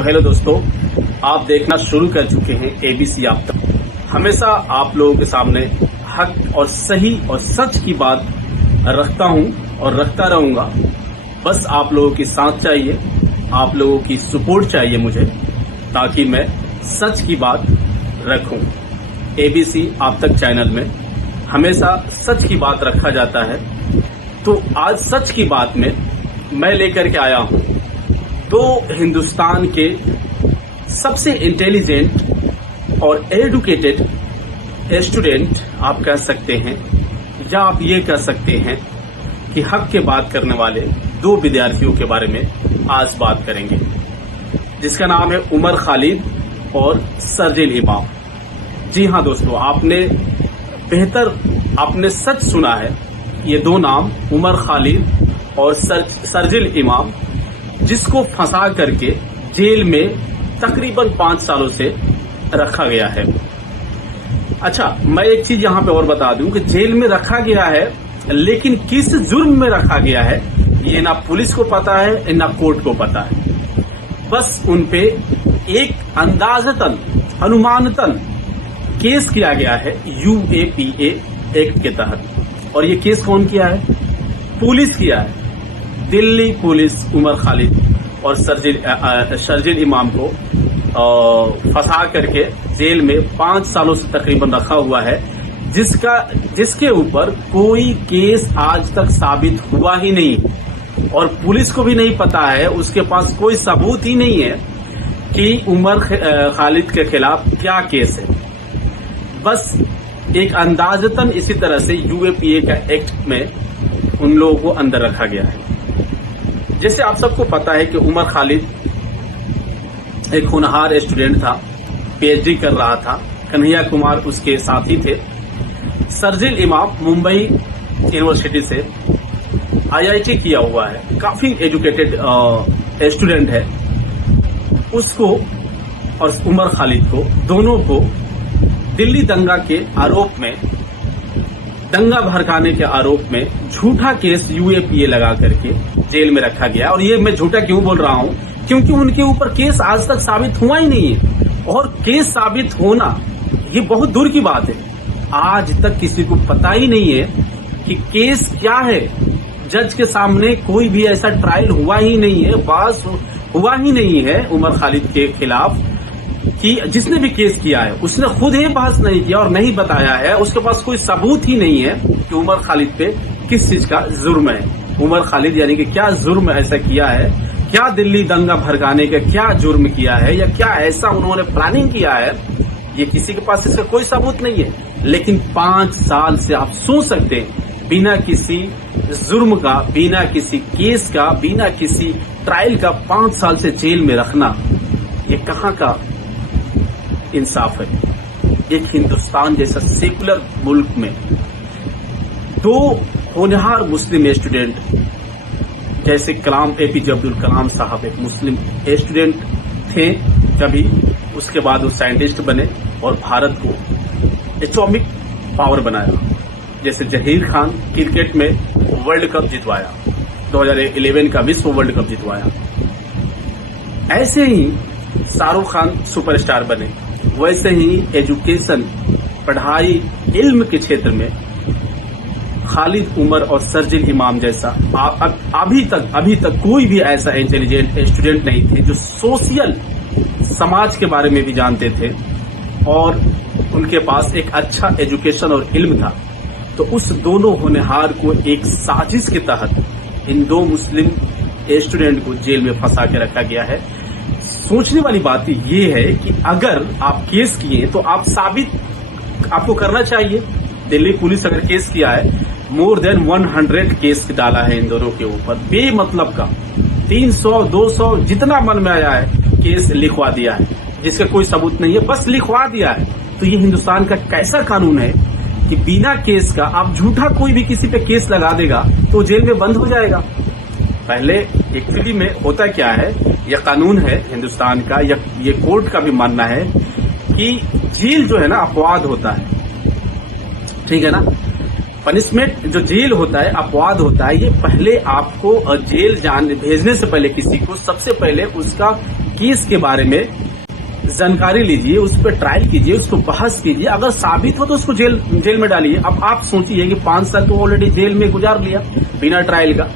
तो हेलो दोस्तों, आप देखना शुरू कर चुके हैं एबीसी आप तक। हमेशा आप लोगों के सामने हक और सही और सच की बात रखता हूं और रखता रहूंगा। बस आप लोगों की साथ चाहिए, आप लोगों की सपोर्ट चाहिए मुझे, ताकि मैं सच की बात रखूं। एबीसी आप तक चैनल में हमेशा सच की बात रखा जाता है। तो आज सच की बात में मैं लेकर के आया हूं दो हिंदुस्तान के सबसे इंटेलिजेंट और एजुकेटेड स्टूडेंट आप कह सकते हैं, या आप ये कह सकते हैं कि हक के बात करने वाले दो विद्यार्थियों के बारे में आज बात करेंगे, जिसका नाम है उमर खालिद और सरजिल इमाम। जी हाँ दोस्तों, आपने सच सुना है। ये दो नाम उमर खालिद और सरजिल इमाम, जिसको फंसा करके जेल में तकरीबन 5 सालों से रखा गया है। अच्छा, मैं एक चीज यहाँ पे और बता दूं कि जेल में रखा गया है, लेकिन किस जुर्म में रखा गया है ये ना पुलिस को पता है ना कोर्ट को पता है। बस उन पे एक अंदाजतन अनुमानतन केस किया गया है यूएपीए एक्ट के तहत। और ये केस कौन किया है? पुलिस किया है। दिल्ली पुलिस उमर खालिद और सरजिल इमाम को फंसा करके जेल में 5 सालों से तकरीबन रखा हुआ है, जिसके ऊपर कोई केस आज तक साबित हुआ ही नहीं। और पुलिस को भी नहीं पता है, उसके पास कोई सबूत ही नहीं है कि उमर खालिद के खिलाफ क्या केस है। बस एक अंदाजतन इसी तरह से यूएपीए का एक्ट में उन लोगों को अंदर रखा गया है। जैसे आप सबको पता है कि उमर खालिद एक होनहार स्टूडेंट था, पीएचडी कर रहा था। कन्हैया कुमार उसके साथी थे। सरजिल इमाम मुंबई यूनिवर्सिटी से आईआईटी किया हुआ है, काफी एजुकेटेड स्टूडेंट है। उसको और उमर खालिद को, दोनों को दिल्ली दंगा के आरोप में, दंगा भड़काने के आरोप में झूठा केस यूएपीए लगा करके जेल में रखा गया। और ये मैं झूठा क्यों बोल रहा हूं? क्योंकि उनके ऊपर केस आज तक साबित हुआ ही नहीं है। और केस साबित होना ये बहुत दूर की बात है। आज तक किसी को पता ही नहीं है कि केस क्या है। जज के सामने कोई भी ऐसा ट्रायल हुआ ही नहीं है, बहस हुआ ही नहीं है उमर खालिद के खिलाफ। कि जिसने भी केस किया है उसने खुद ही बहस नहीं किया और नहीं बताया है। उसके पास कोई सबूत ही नहीं है कि उमर खालिद पे किस चीज का जुर्म है। उमर खालिद यानी कि क्या जुर्म ऐसा किया है, क्या दिल्ली दंगा भड़काने का क्या जुर्म किया है, या क्या ऐसा उन्होंने प्लानिंग किया है, ये किसी के पास इसका कोई सबूत नहीं है। लेकिन 5 साल से आप सोच सकते हैं, बिना किसी जुर्म का, बिना किसी केस का, बिना किसी ट्रायल का 5 साल से जेल में रखना, ये कहाँ का इंसाफ है? एक हिंदुस्तान जैसा सेकुलर मुल्क में दो होनहार मुस्लिम स्टूडेंट, जैसे एपीजे अब्दुल कलाम साहब एक मुस्लिम स्टूडेंट थे कभी, उसके बाद वो साइंटिस्ट बने और भारत को एटॉमिक पावर बनाया। जैसे जहीर खान क्रिकेट में वर्ल्ड कप जितवाया, 2011 का विश्व वर्ल्ड कप जितवाया। ऐसे ही शाहरुख खान सुपरस्टार बने। वैसे ही एजुकेशन, पढ़ाई, इल्म के क्षेत्र में खालिद उमर और सरजिल इमाम जैसा अभी तक कोई भी ऐसा इंटेलिजेंट स्टूडेंट नहीं थे जो सोशल समाज के बारे में भी जानते थे और उनके पास एक अच्छा एजुकेशन और इल्म था। तो उस दोनों होनहार को एक साजिश के तहत इन दो मुस्लिम स्टूडेंट को जेल में फंसा के रखा गया है। सोचने वाली बात ये है कि अगर आप केस किए तो आप साबित आपको करना चाहिए। दिल्ली पुलिस अगर केस किया है, मोर देन 100 केस डाला है इन दोनों के ऊपर, बेमतलब का 300 200 जितना मन में आया है केस लिखवा दिया है, जिसका कोई सबूत नहीं है, बस लिखवा दिया है। तो ये हिंदुस्तान का कैसा कानून है कि बिना केस का आप झूठा कोई भी किसी पे केस लगा देगा तो जेल में बंद हो जाएगा। पहले एक्चुअली में होता क्या है, यह कानून है हिंदुस्तान का, ये कोर्ट का भी मानना है कि जेल जो है ना अपवाद होता है, ठीक है ना। पनिशमेंट जो जेल होता है, अपवाद होता है। ये पहले आपको जेल भेजने से पहले किसी को सबसे पहले उसका केस के बारे में जानकारी लीजिए, उस पर ट्रायल कीजिए, उसको बहस कीजिए। अगर साबित हो तो उसको जेल में डालिए। अब आप सोचिए कि 5 साल तो ऑलरेडी जेल में गुजार लिया बिना ट्रायल का।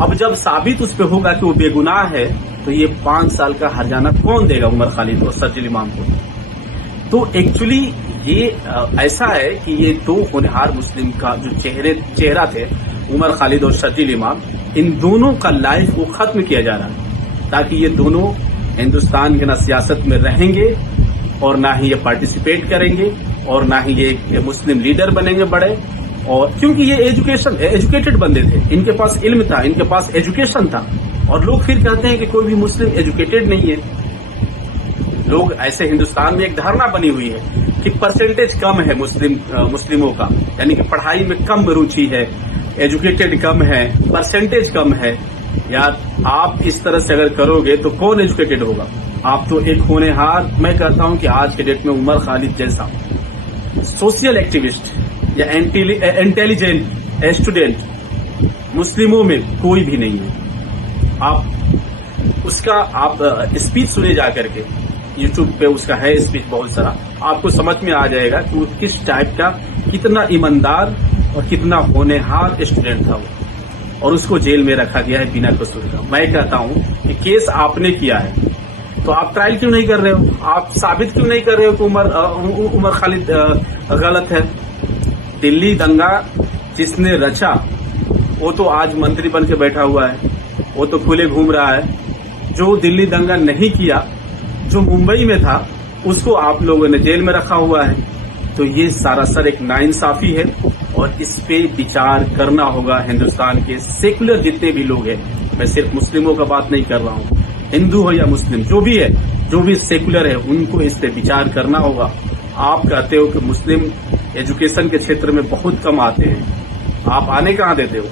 अब जब साबित उस पर होगा कि वो बेगुनाह है तो ये 5 साल का हर्जाना कौन देगा उमर खालिद और शरजील इमाम को? तो एक्चुअली ये ऐसा है कि ये दो होनहार मुस्लिम का जो चेहरा थे, उमर खालिद और शरजील इमाम, इन दोनों का लाइफ को खत्म किया जा रहा है ताकि ये दोनों हिंदुस्तान के ना सियासत में रहेंगे और ना ही ये पार्टिसिपेट करेंगे और ना ही ये मुस्लिम लीडर बनेंगे बड़े। और क्योंकि ये एजुकेटेड बंदे थे, इनके पास इल्म था, इनके पास एजुकेशन था। और लोग फिर कहते हैं कि कोई भी मुस्लिम एजुकेटेड नहीं है। लोग ऐसे, हिंदुस्तान में एक धारणा बनी हुई है कि परसेंटेज कम है मुस्लिमों का, यानी कि पढ़ाई में कम रुचि है, एजुकेटेड कम है, परसेंटेज कम है। यार आप इस तरह से अगर करोगे तो कौन एजुकेटेड होगा? आप तो एक होनहार, मैं कहता हूं कि आज के डेट में उमर खालिद जैसा सोशल एक्टिविस्ट या इंटेलिजेंट स्टूडेंट मुस्लिमों में कोई भी नहीं है। आप उसका स्पीच सुने जा करके, यूट्यूब पे उसका है स्पीच बहुत सारा, आपको समझ में आ जाएगा कि वो किस टाइप का, कितना ईमानदार और कितना होनहार स्टूडेंट था वो, और उसको जेल में रखा गया है बिना कसूर का। मैं कहता हूं कि केस आपने किया है तो आप ट्रायल क्यों नहीं कर रहे हो? आप साबित क्यों नहीं कर रहे हो कि उमर खालिद गलत है? दिल्ली दंगा जिसने रचा वो तो आज मंत्री बन के बैठा हुआ है, वो तो खुले घूम रहा है। जो दिल्ली दंगा नहीं किया, जो मुंबई में था, उसको आप लोगों ने जेल में रखा हुआ है। तो ये सरासर एक नाइंसाफी है और इस पे विचार करना होगा हिंदुस्तान के सेकुलर जितने भी लोग हैं। मैं सिर्फ मुस्लिमों का बात नहीं कर रहा हूँ, हिंदू हो या मुस्लिम, जो भी है, जो भी सेकुलर है, उनको इस पे विचार करना होगा। आप कहते हो कि मुस्लिम एजुकेशन के क्षेत्र में बहुत कम आते हैं, आप आने कहाँ देते हो?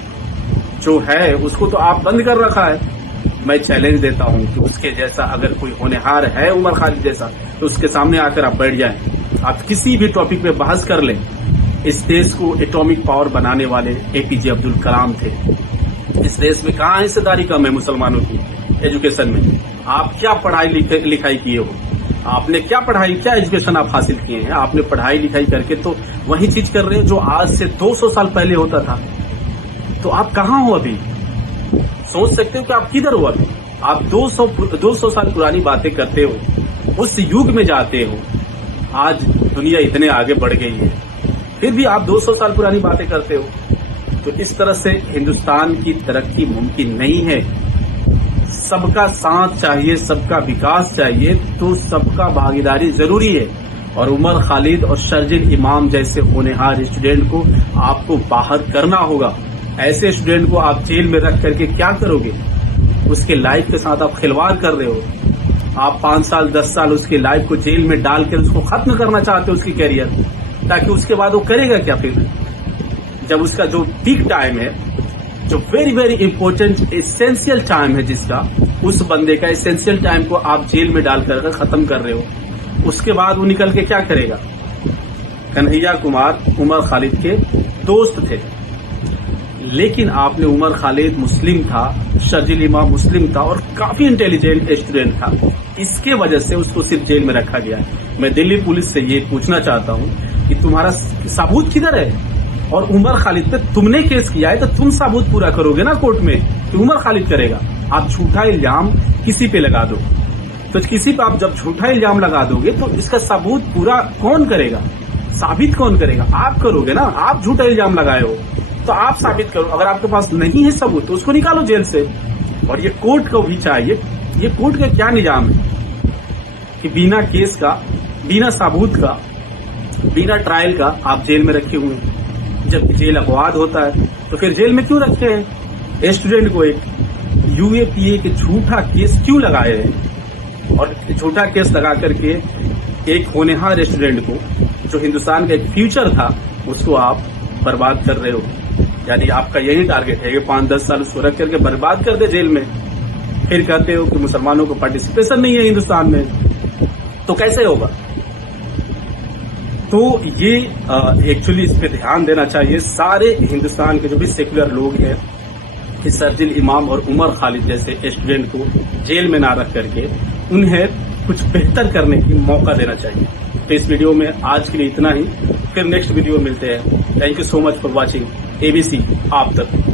जो है उसको तो आप बंद कर रखा है। मैं चैलेंज देता हूं कि उसके जैसा अगर कोई होनहार है उमर खालिद जैसा, तो उसके सामने आकर आप बैठ जाएं, आप किसी भी टॉपिक पे बहस कर लें। इस देश को एटॉमिक पावर बनाने वाले एपीजे अब्दुल कलाम थे। इस देश में कहाँ हिस्सेदारी कम है मुसलमानों की एजुकेशन में? आप क्या पढ़ाई लिखाई किए हो? आपने क्या पढ़ाई, क्या एजुकेशन आप हासिल किए हैं? आपने पढ़ाई लिखाई करके तो वही चीज कर रहे हैं जो आज से 200 साल पहले होता था। तो आप कहाँ हो अभी? सोच सकते हो कि आप किधर हो अभी? आप 200 साल पुरानी बातें करते हो, उस युग में जाते हो। आज दुनिया इतने आगे बढ़ गई है, फिर भी आप 200 साल पुरानी बातें करते हो। तो इस तरह से हिंदुस्तान की तरक्की मुमकिन नहीं है। सबका साथ चाहिए, सबका विकास चाहिए, तो सबका भागीदारी जरूरी है। और उमर खालिद और शरजील इमाम जैसे होनहार स्टूडेंट को आपको बाहर करना होगा। ऐसे स्टूडेंट को आप जेल में रख करके क्या करोगे? उसके लाइफ के साथ आप खिलवाड़ कर रहे हो। आप 5 साल 10 साल उसके लाइफ को जेल में डालकर उसको खत्म करना चाहते हो, उसकी कैरियर, ताकि उसके बाद वो करेगा क्या फिर? जब उसका जो पीक टाइम है, जो very very important essential time है जिसका, उस बंदे का एसेंशियल टाइम को आप जेल में डालकर खत्म कर रहे हो, उसके बाद वो निकल के क्या करेगा? कन्हैया कुमार उमर खालिद के दोस्त थे, लेकिन आपने, उमर खालिद मुस्लिम था, शरजील इमाम मुस्लिम था और काफी इंटेलिजेंट स्टूडेंट था, इसके वजह से उसको सिर्फ जेल में रखा गया है। मैं दिल्ली पुलिस से ये पूछना चाहता हूँ कि तुम्हारा सबूत किधर है? और उमर खालिद पे तुमने केस किया है तो तुम सबूत पूरा करोगे ना कोर्ट में कि उमर खालिद करेगा। आप झूठा इल्जाम किसी पे लगा दो, तो किसी पे आप जब झूठा इल्जाम लगा दोगे तो इसका सबूत पूरा कौन करेगा? साबित कौन करेगा? आप करोगे ना। आप झूठा इल्जाम लगाए हो तो आप साबित करो। अगर आपके पास नहीं है सबूत तो उसको निकालो जेल से। और ये कोर्ट को भी चाहिए, ये कोर्ट का क्या निजाम है कि बिना केस का, बिना सबूत का, बिना ट्रायल का आप जेल में रखे हुए हैं। जब जेल अपवाद होता है तो फिर जेल में क्यों रखे हैं? स्टूडेंट को एक यूएपीए के झूठा केस क्यों लगाए हैं? और झूठा केस लगा करके एक होनहार स्टूडेंट को, जो हिंदुस्तान का एक फ्यूचर था, उसको आप बर्बाद कर रहे हो। यानी आपका यही टारगेट है कि 5-10 साल उसको रख करके बर्बाद कर दे जेल में। फिर कहते हो कि मुसलमानों को पार्टिसिपेशन नहीं है हिंदुस्तान में, तो कैसे होगा? तो ये एक्चुअली इस पे ध्यान देना चाहिए सारे हिंदुस्तान के जो भी सेकुलर लोग हैं कि शरजील इमाम और उमर खालिद जैसे स्टूडेंट को जेल में ना रख करके उन्हें कुछ बेहतर करने की मौका देना चाहिए। तो इस वीडियो में आज के लिए इतना ही, फिर नेक्स्ट वीडियो मिलते हैं। Thank you so much for watching ABC आप तक।